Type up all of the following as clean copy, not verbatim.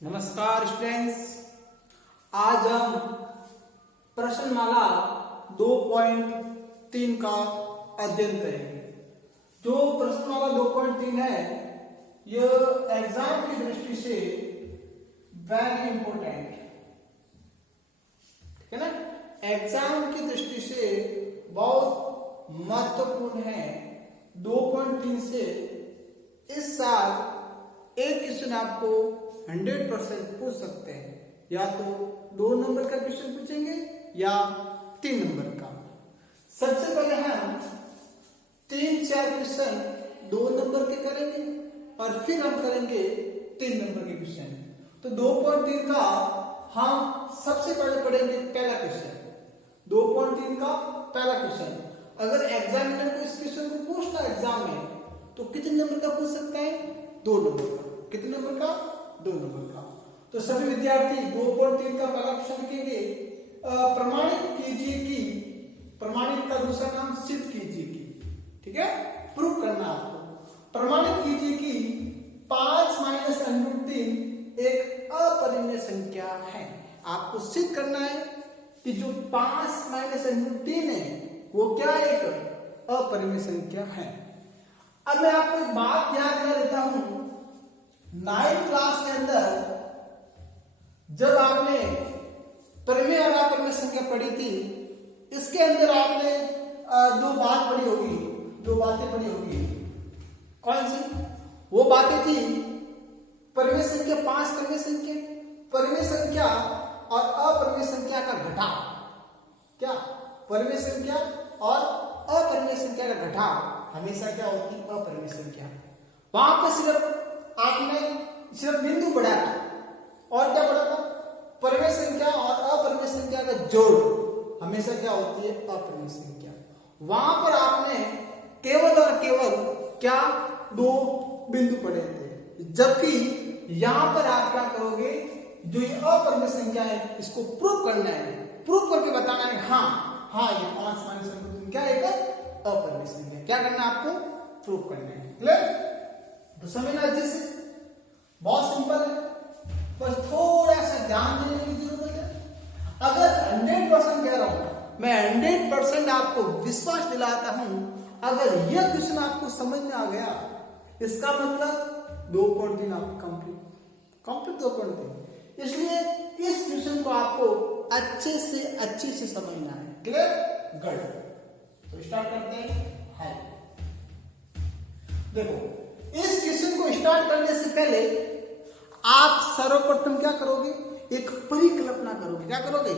नमस्कार स्टूडेंट्स, आज हम प्रश्नमाला 2.3 का अध्ययन करेंगे। जो प्रश्नमाला 2.3 है यह एग्जाम की दृष्टि से वेरी इंपॉर्टेंट, ठीक है ना। एग्जाम की दृष्टि से बहुत महत्वपूर्ण है। 2.3 से इस साल एक क्वेश्चन आपको 100% पूछ सकते हैं। या तो 2 नंबर का क्वेश्चन पूछेंगे या 3 नंबर का। सबसे पहले हम 3-4 क्वेश्चन 2 नंबर के करेंगे और फिर हम करेंगे 3 नंबर के क्वेश्चन। तो 2.3 का हम सबसे पहले पढ़ेंगे पहला क्वेश्चन। 2.3 का पहला क्वेश्चन, अगर एग्जामिनर को इस क्वेश्चन को पूछना एग्जाम में तो कितने नंबर का पूछ सकता है? 2 नंबर का। कितने नंबर का? 2 नंबर का। तो सभी विद्यार्थी 2.3 का पहला क्वेश्चन लिखेंगे, प्रमाणित कीजिए कि, प्रमाणित का दूसरा नाम सिद्ध कीजिए कि, ठीक है, प्रूव करना आपको। प्रमाणित कीजिए कि 5 माइनस √3 एक अपरिमेय संख्या है। आपको सिद्ध करना है कि जो 5 माइनस √3 है वो क्या एक अपरिमेय संख्या है। अब मैं आपको एक बात याद कर देता हूं, 9th क्लास के अंदर जब आपने परिमेय और अपरिमेय संख्या पढ़ी थी, इसके अंदर आपने 2 बात पढ़ी होगी, 2 बातें पढ़ी होगी। कौन सी? वो बातें थी परिमेय संख्या, 5 परिमेय संख्या, परिमेय संख्या और अपरिमेय संख्या का घटाव। क्या? परिमेय संख्या और अपरिमेय संख्या का घटाव हमेशा क्या होती है? अपरिमेय संख्या। वहां पर सिर्फ आपने सिर्फ बिंदु बढ़ाया और क्या बढ़ा था? परिमेय संख्या और अपरिमेय संख्या का जोड़ हमेशा क्या होती है? अपरिमेय संख्या। वहां पर आपने केवल और केवल क्या 2 बिंदु पढ़े थे, जबकि यहां पर आप क्या करोगे? जो ये अपरिमेय संख्या है इसको प्रूव करना है, प्रूव करके बताना है हाँ ये 5 माइनस √3 क्या एक अपरिमेय संख्या। क्या करना है आपको? प्रूव करना है। क्लियर? तो समझना अच्छे से, बहुत सिंपल है, बस थोड़ा सा ध्यान देने की जरूरत है। अगर 100% कह रहा हूं मैं, 100% आपको विश्वास दिलाता हूं, अगर यह क्वेश्चन आपको समझ में आ गया इसका मतलब 2.3 आपको कंप्लीट 2.3। इसलिए इस क्वेश्चन को आपको अच्छे से समझना है। क्लियर? गुड। तो स्टार्ट करते हैं। देखो, इस क्वेश्चन को स्टार्ट करने से पहले आप सर्वप्रथम क्या करोगे? एक परिकल्पना करोगे। क्या करोगे?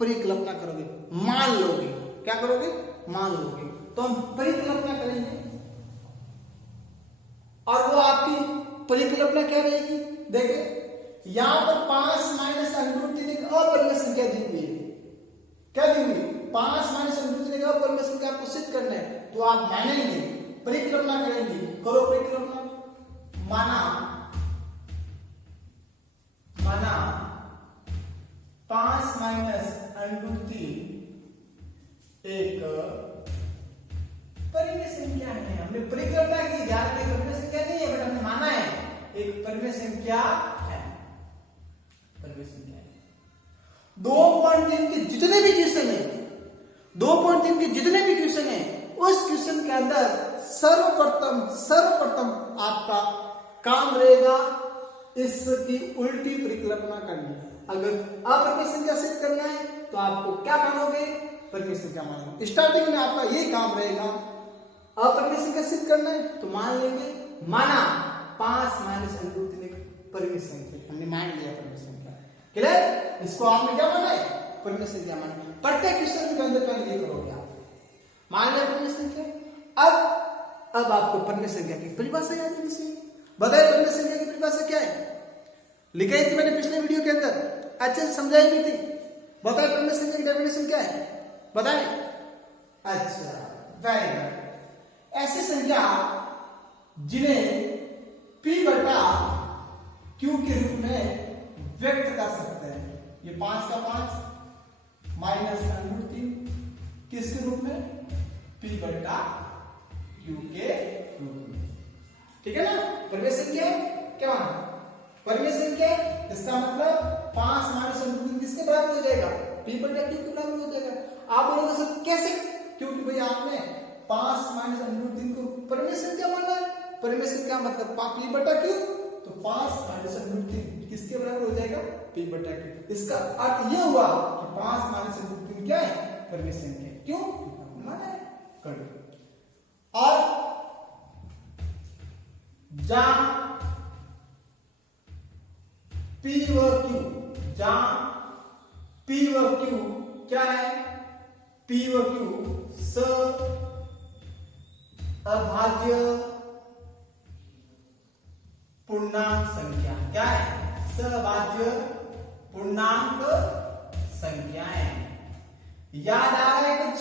परिकल्पना करोगे, मान लोगे। क्या करोगे? मान लोगे। तो हम परिकल्पना करेंगे और वो आपकी परिकल्पना क्या रहेगी? देखिए, यहां पर 5 माइनस √3 एक अपरिमेय संख्या दी हुई है। क्या दी हुई? 5 माइनस √3 एक अपरिमेय संख्या आपको सिद्ध करना है। तो आप मानेंगे, परिकल्पना करेंगे। करो परिकल्पना। माना 5 माइनस √3 एक परिमेय संख्या है। हमने परिकल्पना की, ध्यान में परिमेय संख्या नहीं है, बट हमने माना है एक परिमेय संख्या है। परिमेय संख्या है। 2.3 के जितने भी क्वेश्चन है, 2.3 के जितने भी क्वेश्चन है, उस क्वेश्चन के अंदर सर्वप्रथम आपका काम रहेगा इसकी उल्टी परिकल्पना करनी। अगर अपरिमेय संख्या सिद्ध करना है तो आपको क्या मानोगे? परिमेय संख्या मानोगे। स्टार्टिंग में आपका ये काम रहेगा। अपरिमेय संख्या सिद्ध करना है तो मान लेंगे, माना 5 माइनस √3 एक परिमेय संख्या, हमने मान लिया परिमेय संख्या। क्लियर? इसको आपने क्या माना है? परिमेय संख्या माना। प्रत्येक क्वेश्चन के अंदर पहले ये करोगे आप, मान लिया परिमेय संख्या। अब आपको परिमेय संख्या की परिभाषा याद है। बताइए परिमेय संख्या की परिभाषा क्या है? लिखाई थी मैंने पिछले वीडियो के अंदर, अच्छे से समझाई भी थी। बताइए परिमेय संख्या की डेफिनेशन क्या है? बताएं। अच्छा, वेरी गुड। ऐसी संख्या जिन्हें P/Q के रूप में व्यक्त कर सकते हैं। ये 5 का 5 माइनस √3 किसके रूप में? P/Q के रूप में। ठीक है ना? परिमेय संख्या क्या? परिमेय संख्या इसका मतलब 5 माइनस √3 किसके बराबर हो जाएगा? p बटा q के बराबर हो जाएगा। आप बोलोगे सर कैसे? क्योंकि भाई आपने 5 माइनस √3 को परिमेय संख्या माना है। परिमेय संख्या मतलब p बटा q, तो 5 माइनस √3 किसके बराबर हो जाएगा? p बटा q। इसका अर्थ यह हुआ कि 5 माइनस √3 क्या है? परिमेय संख्या। क्यों? माना है। कर और जहां p व q, जहां p व q क्या है? p व q अभाज्य पूर्णांक संख्या क्या है? सभाज्य पूर्णांक संख्याएं। याद आ रहा है कुछ?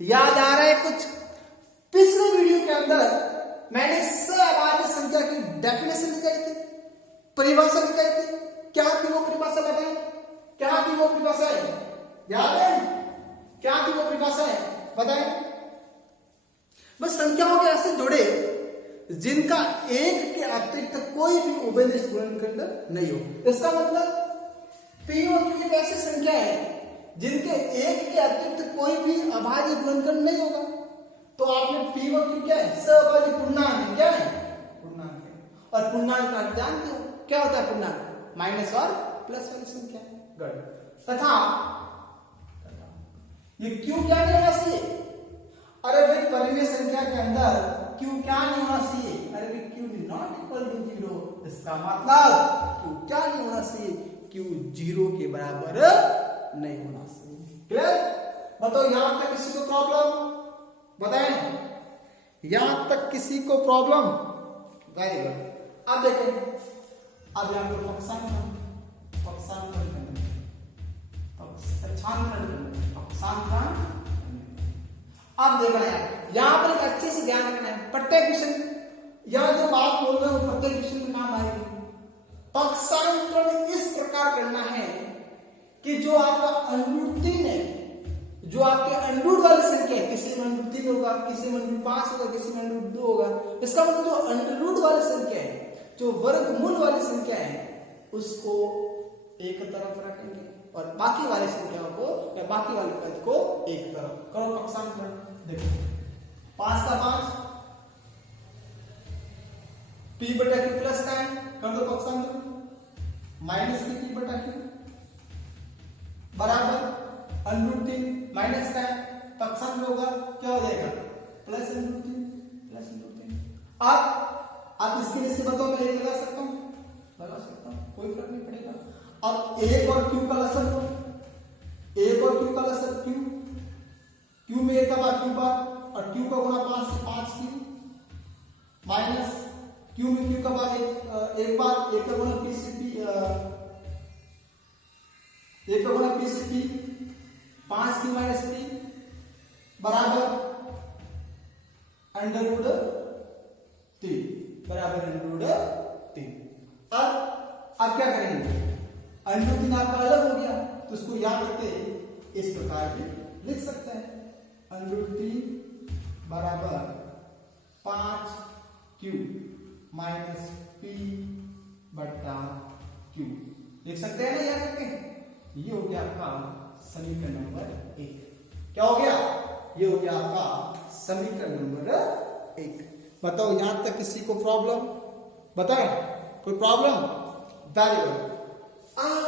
याद आ रहा है कुछ? पिछले वीडियो के अंदर मैंने सभाज्य संख्या की डेफिनेशन निकाली थी, परिभाषा निकाली थी। क्या थी वो परिभाषा? बताएं, क्या थी वो परिभाषा है? याद है? क्या थी वो परिभाषा है? बताएं। बस संख्याओं के ऐसे जोड़े जिनका एक के अतिरिक्त कोई भी उभयनिष्ठ गुणनखंड नहीं हो। इसका मतलब p और q एक ऐसी संख्या है जिनके एक के अतिरिक्त कोई भी अभाज्य गुणनखंड नहीं होगा। तो आपने p और q क्या है? सहअभाज्य पूर्णांक है। क्या है? पूर्णांक है। और पूर्णांक का जानते हो क्या होता है? पूर्णांक माइनस और प्लस वाली संख्या। गुड। तथा ये q क्या नहीं होना चाहिए? अरे भाई परिमेय संख्या के अंदर q क्या नहीं होना चाहिए? अरे भाई q नॉट इक्वल टू 0। इसका मतलब q क्या नहीं होना चाहिए? q 0 के बराबर नहीं होना चाहिए। क्लियर? बताओ यहां तक किसी को प्रॉब्लम? बताएं, यहां तक किसी को प्रॉब्लम? Very good. अब देखें, अब यहां पर पक्षांतरण अब देखना है। यहां पर एक अच्छे से ध्यान रखना है। प्रत्येक क्वेश्चन यह जो बात बोल रहे हो प्रत्येक क्वेश्चन में काम आएगी। पक्षांतरण इस प्रकार करना है कि जो आपका √3 है, जो आपके अंडरूट वाली संख्या है, किसी में √3 होगा, किसी में √5 होगा, किसी में √2 होगा। इसका मतलब जो अंडरूट वाली संख्या है, जो वर्गमूल वाली संख्या है, उसको एक तरफ रखेंगे और बाकी वाली संख्याओं को या बाकी वाले पद को एक तरफ। करो पक्षांतरण। देखो 5 का 5 p बटा q प्लस का है। कर दो पक्षांतरण। माइनस p बटा q बराबर √3 माइनस का है। पक्षांतर होगा क्या हो जाएगा? प्लस √3। अब इसके लिए से बताओ, मैं ये लगा सकता हूं? लगा सकता हूं, कोई फर्क नहीं पड़ेगा। अब 1 और q का लसन लो। 1 और q का लसन q में 1 का बार q बार और q का गुणा 5 से 5q माइनस q में q का बार एक बार 1 का गुणा p से p 1 का गुणा p से p 5q माइनस p बराबर √3 बराबर √3। अब क्या करेंगे? √3 आपका अलग हो गया तो उसको याद रखते इस प्रकार भी लिख सकते हैं। √3 बराबर 5q माइनस p बटा q लिख सकते हैं ना याद रखें। ये हो गया आपका समीकरण नंबर 1। क्या हो गया? ये हो गया आपका समीकरण नंबर 1। बताओ यहां तक किसी को प्रॉब्लम? बताएं, कोई प्रॉब्लम? Very good. आप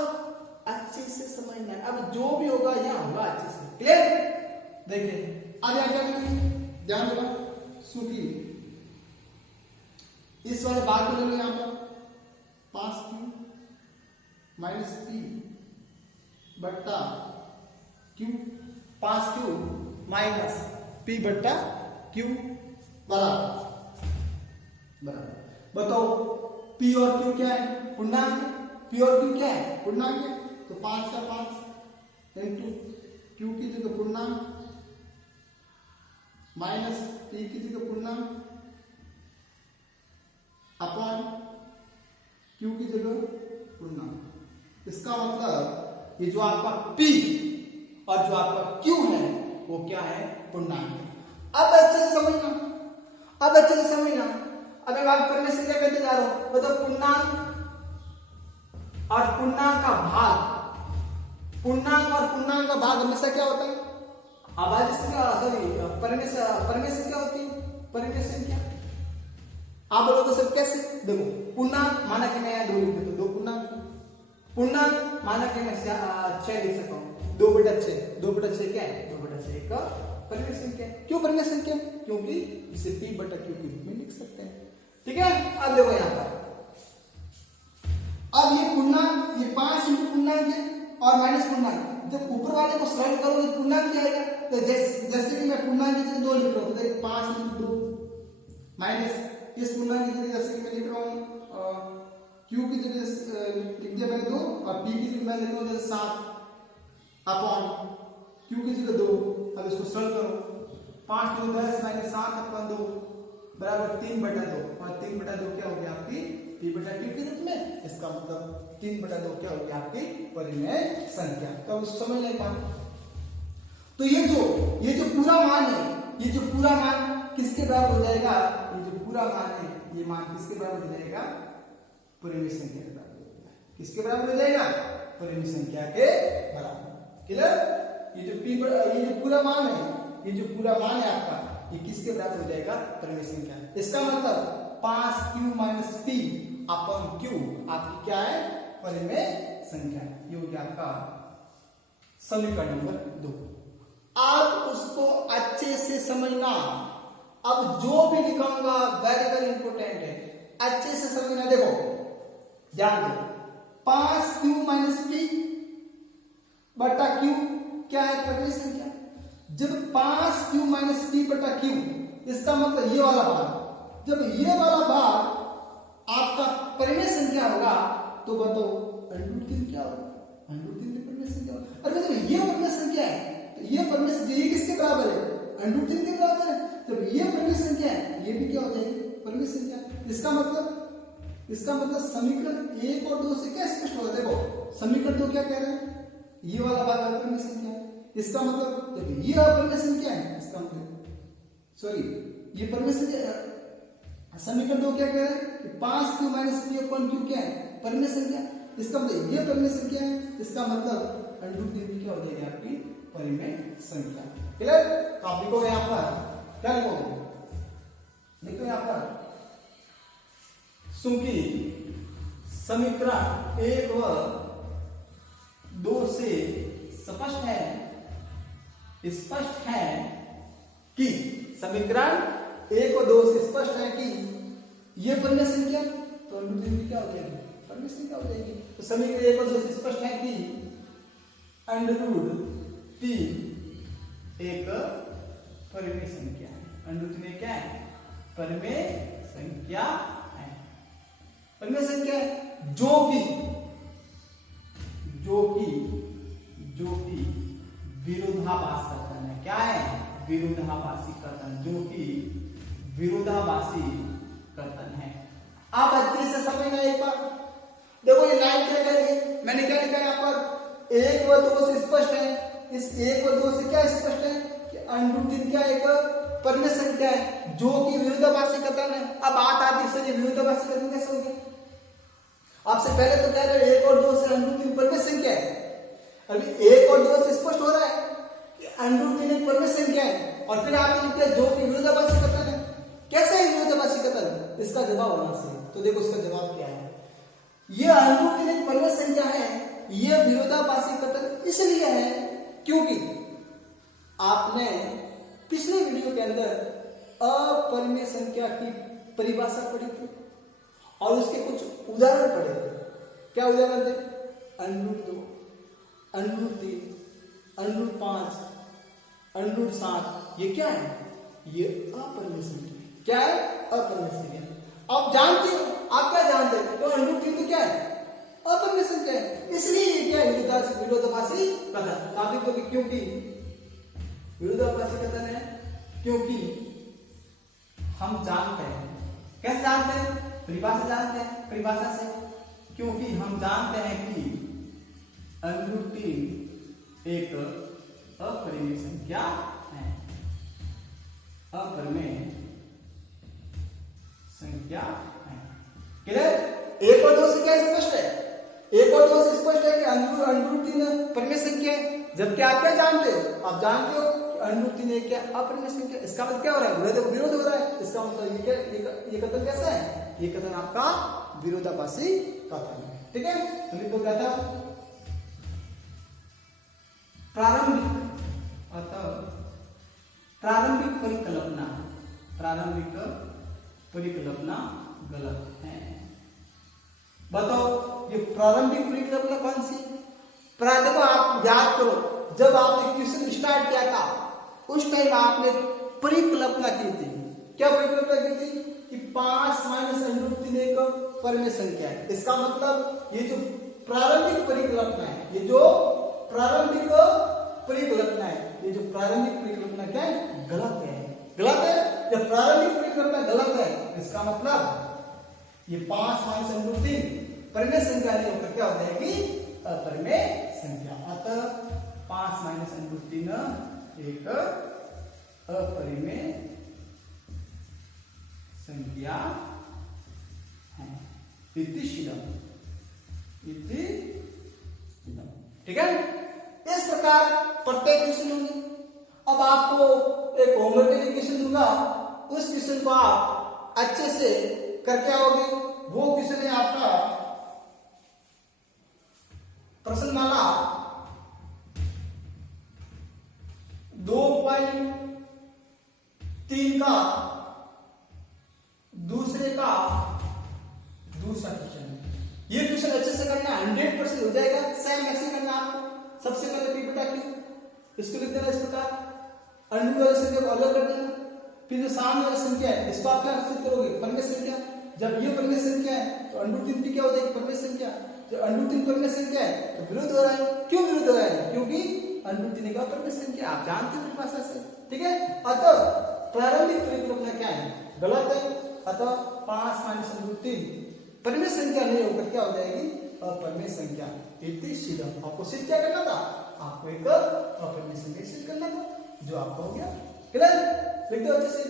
अच्छे से समझना। अब जो भी होगा यहां होगा अच्छे से। क्लियर? देखिए अब यहां क्या करेंगे? ध्यान देना। सूखी इस वाले बात को लेंगे। यहां पर 5q माइनस p बट्टा q 5q माइनस p बट्टा q बराबर बताओ p और q क्या है? पूर्णांक। p और q क्या है? पूर्णांक है। तो 5 का 5 इंटू q की जगह पूर्णांक माइनस p की जगह पूर्णांक अपॉन q की जगह पूर्णांक। इसका मतलब ये जो आपका p और जो आपका q है वो क्या है? पूर्णांक। अब अच्छे से समझना। अब मैं बात करने से क्या कहते जा रहा हूं? मतलब पूर्णांक और पूर्णांक का भाग, पूर्णांक और पूर्णांक का भाग हमेशा क्या होता है? अभाज्य संख्या, सॉरी परिमेय संख्या होती है, परिमेय संख्या। आप बोलोगे सर कैसे? देखो पूर्णांक माना कि मैं 2 लिख देता हूं, 2 पूर्णांक, पूर्णांक माना कि मैं 6 लिख सकता हूं, 2/6, 2/6 क्या है? 2/6 एक परिमेय संख्या है। क्यों परिमेय संख्या? क्योंकि इसे p/q के रूप में लिख सकते हैं। ठीक है, अब देखो यहां पर, अब ये पूर्णांक, ये 5 इंटू पूर्णांक है और माइनस पूर्णांक, जब ऊपर वाले को सरल करोगे तो पूर्णांक क्या आएगा? तो जैसे कि मैं पूर्णांक की जगह 2 लिख रहा हूं, तो 5 इंटू 2 माइनस इस पूर्णांक की जगह जैसे कि मैं लिख रहा हूं q की जगह लिख दिया मैंने 2 और p की जगह मैं लिख रहा हूं जैसे 7 अपॉन q की जगह 2। अब इसको सरल करो, 5 2 10 माइनस 7 अपॉन 2 बराबर 3/2 और 3/2 क्या हो गया आपकी p/q के रूप में। इसका मतलब 3/2 क्या हो गया आपकी परिमेय संख्या। तो अब समझ लें बात। तो ये जो पूरा मान है, ये जो पूरा मान किसके बराबर हो जाएगा? ये जो पूरा मान है, ये मान किसके बराबर हो जाएगा? परिमेय संख्या के बराबर हो जाएगा। किसके बराबर हो जाएगा? परिमेय संख्या के बराबर। क्लियर? ये जो पूरा मान है, ये जो पूरा मान है आपका, ये किसके बराबर हो जाएगा? परिमेय संख्या। इसका मतलब 5q minus p upon q आपकी क्या है? परिमेय संख्या। ये हो गया आपका समीकरण नंबर 2। आप उसको अच्छे से समझना। अब जो भी लिखाऊंगा वेरी वेरी इंपोर्टेंट है, अच्छे से समझना। देखो ध्यान दो, 5q माइनस p बटा q क्या है? परिमेय संख्या। जब 5q माइनस p बटा q, इसका मतलब ये वाला भाग, जब ये वाला भाग आपका परिमेय संख्या होगा तो बताओ √3 क्या होगा? √3 परिमेय संख्या होगा। अरे मतलब ये परिमेय संख्या है, तो ये परिमेय संख्या ये किसके बराबर है? √3 के बराबर है। जब ये परिमेय संख्या है, ये भी क्या हो जाएगी? परिमेय संख्या। इसका मतलब समीकरण 1 और 2 से क्या स्पष्ट होगा? देखो समीकरण 2 क्या कह रहे हैं? ये वाला भाग अपरिमेय संख्या है। इसका मतलब जब ये अपरिमेय संख्या है, इसका मतलब सॉरी ये परिमेय संख्या, समीकरण 2 क्या कह रहे हैं कि 5q minus p upon q क्या है? परिमेय संख्या। इसका मतलब ये परिमेय संख्या है, इसका मतलब √3 क्या हो जाएगी? आपकी परिमेय संख्या। क्लियर? तो आप लिखोगे यहां पर क्या लिखोगे? देखो यहां पर चूंकि समीकरण 1 व 2 से स्पष्ट है कि समीकरण 1 और 2 से स्पष्ट है कि ये परिमेय संख्या, तो √3 क्या हो जाएगी? परिमेय संख्या हो जाएगी। तो समीकरण 1 और 2 से स्पष्ट है कि √3 एक परिमेय संख्या है। √3 क्या है? परिमेय संख्या है। परिमेय संख्या है जो कि विरोधाभास कथन है। क्या है? विरोधाभासी कथन, जो कि विरोधाभासी कथन है। आप अच्छे से समझना एक बार। देखो ये लाइन क्या कह रही है? मैंने क्या लिखा है यहाँ पर? 1 व 2 से स्पष्ट है। इस 1 व 2 से क्या स्पष्ट है कि √3 क्या एक परिमेय संख्या है जो कि विरोधाभासी कथन है। अब बात आती है सर विरोधाभासी कथन कैसे हो गया? आपसे पहले तो कह रहे 1 और 2 से √3 परिमेय संख्या है। अभी 1 और 2 से स्पष्ट हो रहा है कि √3 एक परिमेय संख्या है, और फिर आपने लिखा जो कि विरोधाभासी कथन है। कैसे है विरोधाभासी कथन? इसका जवाब होना चाहिए। तो देखो इसका जवाब क्या है? ये √3 एक परिमेय संख्या है, ये विरोधाभासी कथन इसलिए है क्योंकि आपने पिछले वीडियो के अंदर अपरिमेय संख्या की परिभाषा पढ़ी थी और उसके कुछ उदाहरण पढ़े थे। क्या उदाहरण थे? √2, √3, √5, √7। ये क्या है? ये अपरिमेय संख्या। क्या है? अपरिमेय संख्या। आप जानते हो, आप क्या जानते हो? तो √3 तो क्या है? अपरिमेय संख्या है। इसलिए ये क्या है? विरोधाभासी कथन। आप देखो क्योंकि विरोधाभासी कथन है क्योंकि हम जानते हैं। कैसे जानते हैं? परिभाषा जानते हैं, परिभाषा से। क्योंकि हम जानते हैं कि √3 एक अपरिमेय संख्या है। अपरिमेय संख्या है। क्लियर? 1 और 2 से क्या स्पष्ट है? एक और दो से स्पष्ट है कि अंडरूट 3 परिमेय संख्या है, जबकि आप क्या जानते हो, आप जानते हो कि अंडरूट 3 एक क्या अपरिमेय संख्या। इसका मतलब क्या हो रहा है, विरोध हो रहा है। इसका मतलब ये क्या, ये कथन कैसा है, ये कथन आपका विरोधाभासी कथन है। ठीक है, तो लिखो क्या था, प्रारंभिक परिकल्पना गलत है। बताओ ये प्रारंभिक परिकल्पना कौन सी, देखो आप याद करो, जब आपने क्वेश्चन स्टार्ट किया था उस टाइम आपने परिकल्पना की थी। क्या परिकल्पना की थी कि 5 माइनस अंडरूट 3 एक परिमेय संख्या है। इसका मतलब ये जो प्रारंभिक परिकल्पना है, ये जो प्रारंभिक परिकल्पना है, ये जो प्रारंभिक परिकल्पना क्या है, गलत है। गलत है, जब प्रारंभिक परिकल्पना गलत है इसका मतलब ये 5 माइनस अंडरूट 3 परिमेय संख्या नहीं होकर क्या हो जाएगी, अपरिमेय संख्या। अतः 5 माइनस अंडरूट 3 एक अपरिमेय संख्या है। इति शीलम। ठीक है, इस प्रकार प्रत्येक क्वेश्चन होंगे। अब आपको एक होमवर्क के लिए क्वेश्चन दूंगा, उस क्वेश्चन को आप अच्छे से करके आओगे। वो क्वेश्चन है आपका प्रश्नमाला 2.3 का दूसरा क्वेश्चन है। ये क्वेश्चन अच्छे से करना, 100% हो जाएगा। सेम ऐसे करना आपको। सबसे पहले पी बटा क्यू इसको लिख देना इस प्रकार, अंडर वाली संख्या को अलग कर देना, फिर जो सामने वाली संख्या है इसको आप क्या सिद्ध करोगे, परिमेय संख्या। जब ये परिमेय संख्या है तो अंडरूट 3 भी क्या हो जाएगी, परिमेय संख्या। जब अंडरूट 3 परिमेय संख्या है तो विरोध हो रहा है। क्यों विरोध हो रहा है, क्योंकि अंडरूट 3 का परिमेय संख्या आप जानते हो परिभाषा से। ठीक है, अतः प्रारंभिक परिकल्पना क्या है, गलत है। अतः 5 माइनस अंडरूट 3 परिमेय संख्या नहीं होकर क्या हो जाएगी, अपरिमेय संख्या। इति शीलम। आपको सिद्ध क्या करना था, आपको एक अपरिमेय संख्या सिद्ध करना था, जो आपको हो गया। क्लियर, लिख दो अच्छे से।